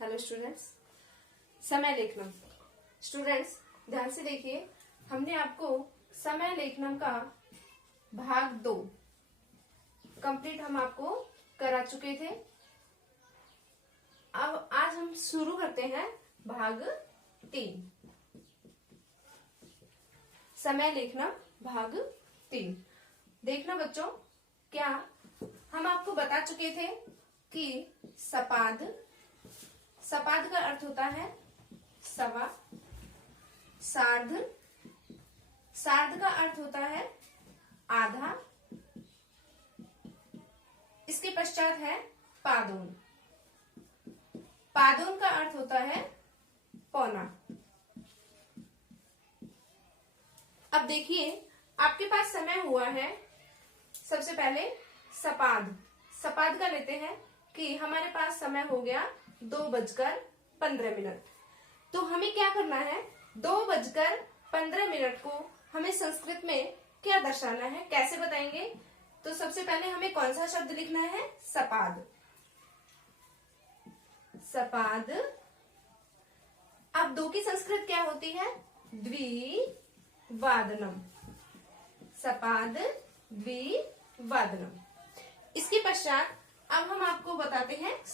Hello students, समय लेखनम। Students ध्यान से देखिए, हमने आपको समय लेखनम का भाग 2 कंप्लीट हम आपको करा चुके थे। अब आज हम शुरू करते हैं भाग 3, समय लेखनम भाग 3। देखना बच्चों, क्या हम आपको बता चुके थे कि सपाद का अर्थ होता है सवा, सार्ध का अर्थ होता है आधा, इसके पश्चात है पादोन का अर्थ होता है पौना। अब देखिए, आपके पास समय हुआ है, सबसे पहले सपाद का लेते हैं कि हमारे पास समय हो गया 2:15। तो हमें क्या करना है, 2:15 को हमें संस्कृत में क्या दर्शाना है, कैसे बताएंगे? तो सबसे पहले हमें कौन सा शब्द लिखना है? सपाद। अब 2 की संस्कृत क्या होती है? द्विवादनम। सपाद द्विवादनम। इसके पश्चात अब हम आपको बताते हैं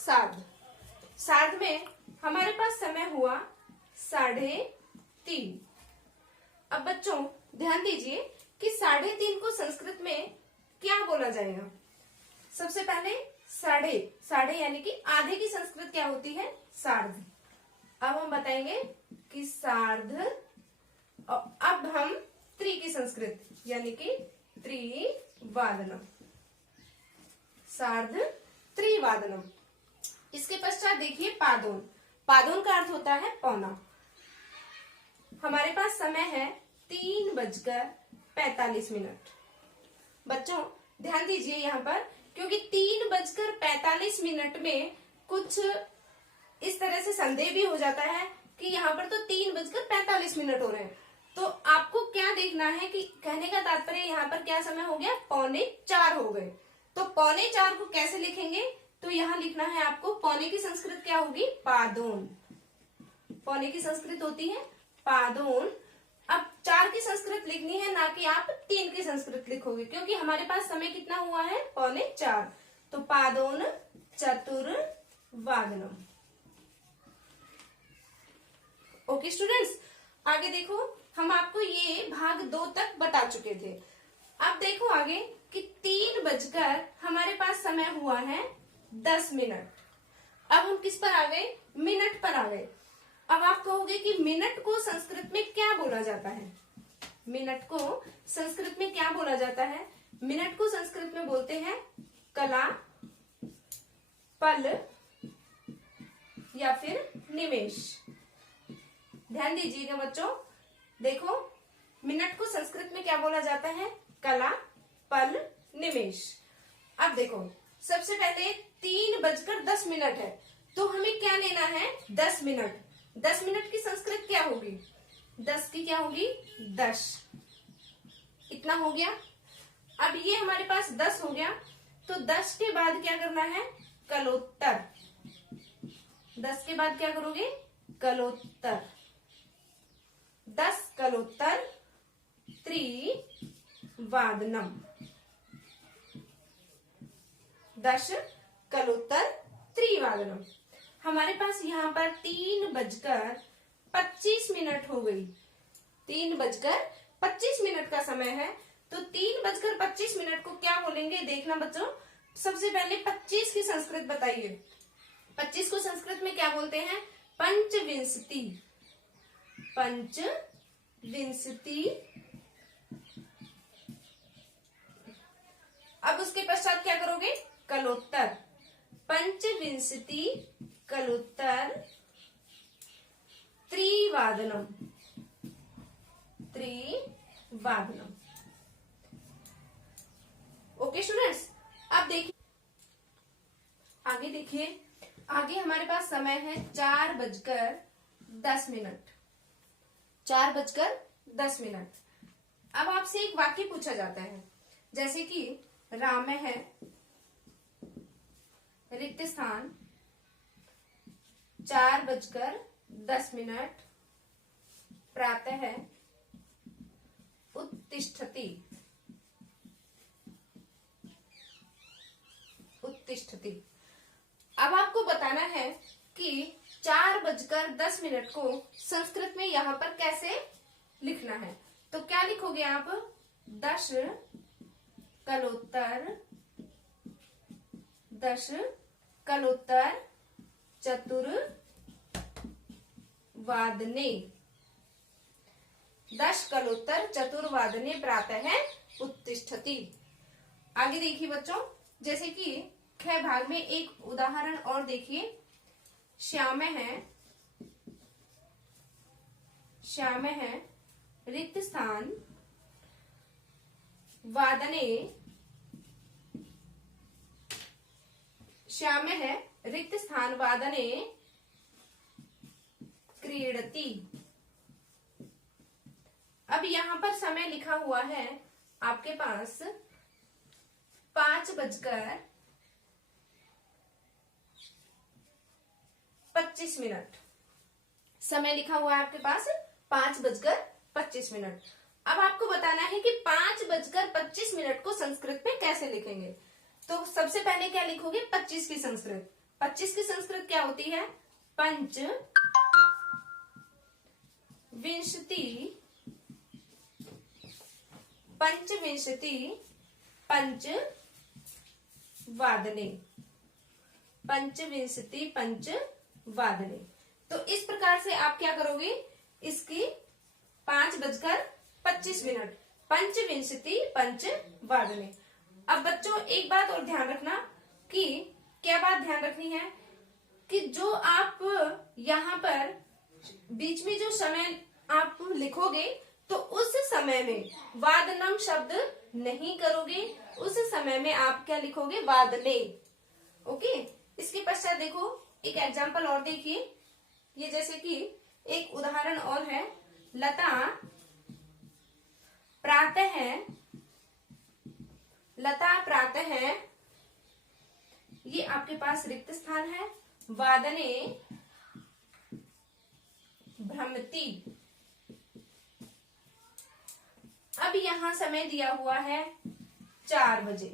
सार्ध में हमारे पास समय हुआ 3:30। अब बच्चों ध्यान दीजिए कि 3:30 को संस्कृत में क्या बोला जाएगा। सबसे पहले साढ़े यानी कि आधे की संस्कृत क्या होती है? सार्ध। अब हम बताएंगे कि सार्ध। अब हम की संस्कृत यानी कि त्रिवादनम, सार्ध त्रिवादनम। इसके पश्चात देखिए पादोन का अर्थ होता है पौना। हमारे पास समय है 3:45। बच्चों ध्यान दीजिए यहाँ पर, क्योंकि 3:45 में कुछ इस तरह से संदेह भी हो जाता है कि यहाँ पर तो 3:45 हो रहे हैं। तो आपको क्या देखना है कि कहने का तात्पर्य यहाँ पर क्या समय हो गया? 3:45 हो गए। तो 3:45 को कैसे लिखेंगे? तो यहाँ लिखना है आपको, पौने की संस्कृत क्या होगी? पादोन। पौने की संस्कृत होती है पादोन। अब 4 की संस्कृत लिखनी है, ना कि आप 3 की संस्कृत लिखोगे, क्योंकि हमारे पास समय कितना हुआ है? 3:45। तो पादोन चतुर्वादनम। ओके स्टूडेंट्स, आगे देखो, हम आपको ये भाग 2 तक बता चुके थे। अब देखो आगे कि 3 हमारे पास समय हुआ है 10 मिनट। अब हम किस पर आ गए? मिनट पर आ गए। अब आप कहोगे कि मिनट को संस्कृत में क्या बोला जाता है? मिनट को संस्कृत में क्या बोला जाता है? मिनट को संस्कृत में बोलते हैं कला, पल या फिर निमेष। ध्यान दीजिएगा बच्चों, देखो मिनट को संस्कृत में क्या बोला जाता है? कला, पल, निमेष। अब देखो, सबसे पहले 3:10 है, तो हमें क्या लेना है? 10 मिनट। 10 मिनट की संस्कृत क्या होगी? 10 की क्या होगी? 10। इतना हो गया। अब ये हमारे पास 10 हो गया, तो 10 के बाद क्या करना है? कलोत्तर। 10 के बाद क्या करोगे? कलोत्तर। 10 कलोत्तर त्रिवादनम। 10 कलोत्तर त्रिवादनम। हमारे पास यहाँ पर 3:25 हो गई। 3:25 का समय है, तो 3:25 को क्या बोलेंगे? देखना बच्चों, सबसे पहले 25 की संस्कृत बताइए। 25 को संस्कृत में क्या बोलते हैं? पंचविंशति। अब उसके पश्चात क्या करोगे? कलोत्तर। पंचविंशति कलोत्तर त्रिवादनम। ओके स्टूडेंट्स, अब देखिए आगे हमारे पास समय है 4:10। 4:10। अब आपसे एक वाक्य पूछा जाता है, जैसे कि राम है रिक्त स्थान 4:10 प्रातः उत्तिष्ठति। उत्तिष्ठति। अब आपको बताना है कि 4:10 को संस्कृत में यहाँ पर कैसे लिखना है। तो क्या लिखोगे आप? 10 कलोत्तर चतुर्वादने। 10 कलोत्तर चतुर्वादने प्रातः उत्तिष्ठति। आगे देखिए बच्चों, जैसे कि ख भाग में एक उदाहरण और देखिए। श्याम है रिक्त स्थान वादने। श्याम है रिक्त स्थान वादने क्रीडति। अब यहाँ पर समय लिखा हुआ है आपके पास 5:25। समय लिखा हुआ है आपके पास 5:25। अब आपको बताना है कि 5:25 को संस्कृत में कैसे लिखेंगे। तो सबसे पहले क्या लिखोगे? 25 की संस्कृत। 25 की संस्कृत क्या होती है? पंचविंशति पंचवादने। तो इस प्रकार से आप क्या करोगे? इसकी 5:25 पंचविंशति पंचवादने। अब बच्चों एक बात और ध्यान रखना कि क्या बात ध्यान रखनी है कि जो आप यहाँ पर बीच में जो समय आप लिखोगे तो उस समय में वादनम शब्द नहीं करोगे। उस समय में आप क्या लिखोगे? वादने। ओके। इसके पश्चात देखो एक एग्जाम्पल और देखिए। ये जैसे कि एक उदाहरण और है। लता प्रातः ये आपके पास रिक्त स्थान है। वादने भ्रमति। अब यहां समय दिया हुआ है 4 बजे।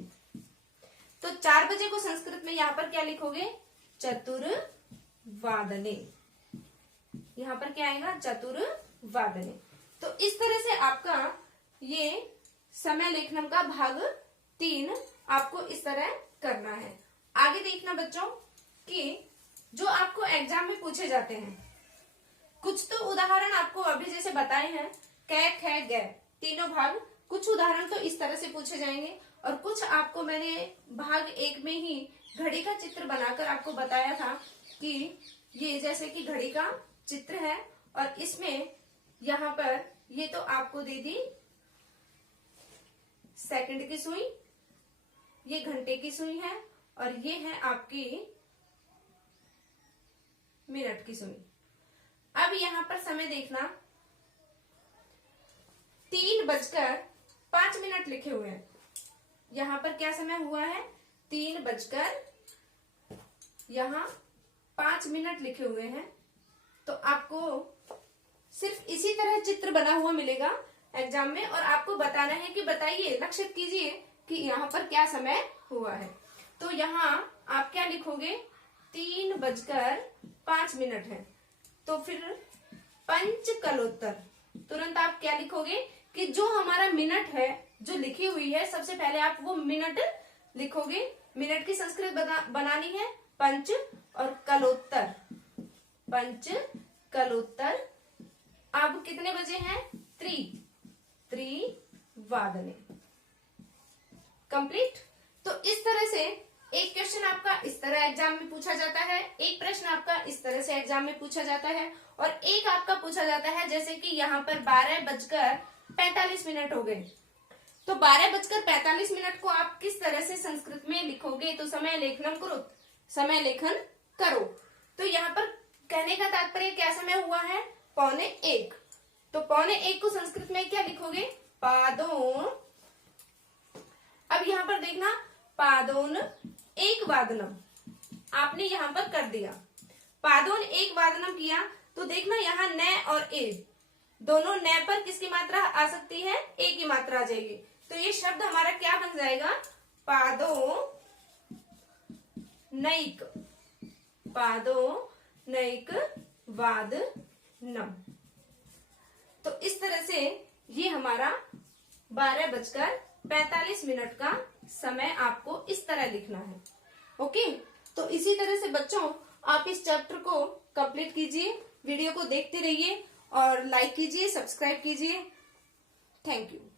तो 4 बजे को संस्कृत में यहां पर क्या लिखोगे? चतुर्वादने। यहां पर क्या आएगा? चतुर्वादने। तो इस तरह से आपका ये समय लेखनम का भाग 3 आपको इस तरह करना है। आगे देखना बच्चों कि जो आपको एग्जाम में पूछे जाते हैं, कुछ तो उदाहरण आपको अभी जैसे बताए हैं, कै ख ग तीनों भाग, कुछ उदाहरण तो इस तरह से पूछे जाएंगे और कुछ आपको मैंने भाग 1 में ही घड़ी का चित्र बनाकर आपको बताया था कि ये जैसे कि घड़ी का चित्र है और इसमें यहाँ पर ये तो आपको दे दी सेकंड की सुई, ये घंटे की सुई है और ये है आपकी मिनट की सुई। अब यहाँ पर समय देखना 3:05 लिखे हुए हैं। यहाँ पर क्या समय हुआ है? 3:05 लिखे हुए हैं। तो आपको सिर्फ इसी तरह चित्र बना हुआ मिलेगा एग्जाम में और आपको बताना है कि बताइए, लक्षित कीजिए कि यहाँ पर क्या समय हुआ है। तो यहाँ आप क्या लिखोगे? 3:05 है। तो फिर पंचकलोत्तर, तुरंत आप क्या लिखोगे कि जो हमारा मिनट है जो लिखी हुई है, सबसे पहले आप वो मिनट लिखोगे। मिनट की संस्कृत बनानी है पंच और कलोत्तर। पंचकलोत्तर। अब कितने बजे हैं? त्रिवादने। कंप्लीट। तो इस तरह से एक क्वेश्चन आपका इस तरह एग्जाम में पूछा जाता है, एक प्रश्न आपका इस तरह से एग्जाम में पूछा जाता है और एक आपका पूछा जाता है जैसे कि यहाँ पर 12:45 हो गए। तो 12:45 को आप किस तरह से संस्कृत में लिखोगे? तो समय लेखनम करो, समय लेखन करो। तो यहाँ पर कहने का तात्पर्य क्या समय हुआ है? 1:45। तो 1:45 को संस्कृत में क्या लिखोगे? पादोन। अब यहाँ पर देखना पादोन 1 वादनम आपने यहाँ पर कर दिया। पादोन एक वादनम किया, तो देखना यहाँ न और ए दोनों न पर किसकी मात्रा आ सकती है, ए की मात्रा आ जाएगी। तो ये शब्द हमारा क्या बन जाएगा, पादो नैक, पादो नैक वादनम। तो इस तरह से ये हमारा 12:45 का समय आपको इस तरह लिखना है। ओके, तो इसी तरह से बच्चों आप इस चैप्टर को कंप्लीट कीजिए, वीडियो को देखते रहिए और लाइक कीजिए, सब्सक्राइब कीजिए। Thank you.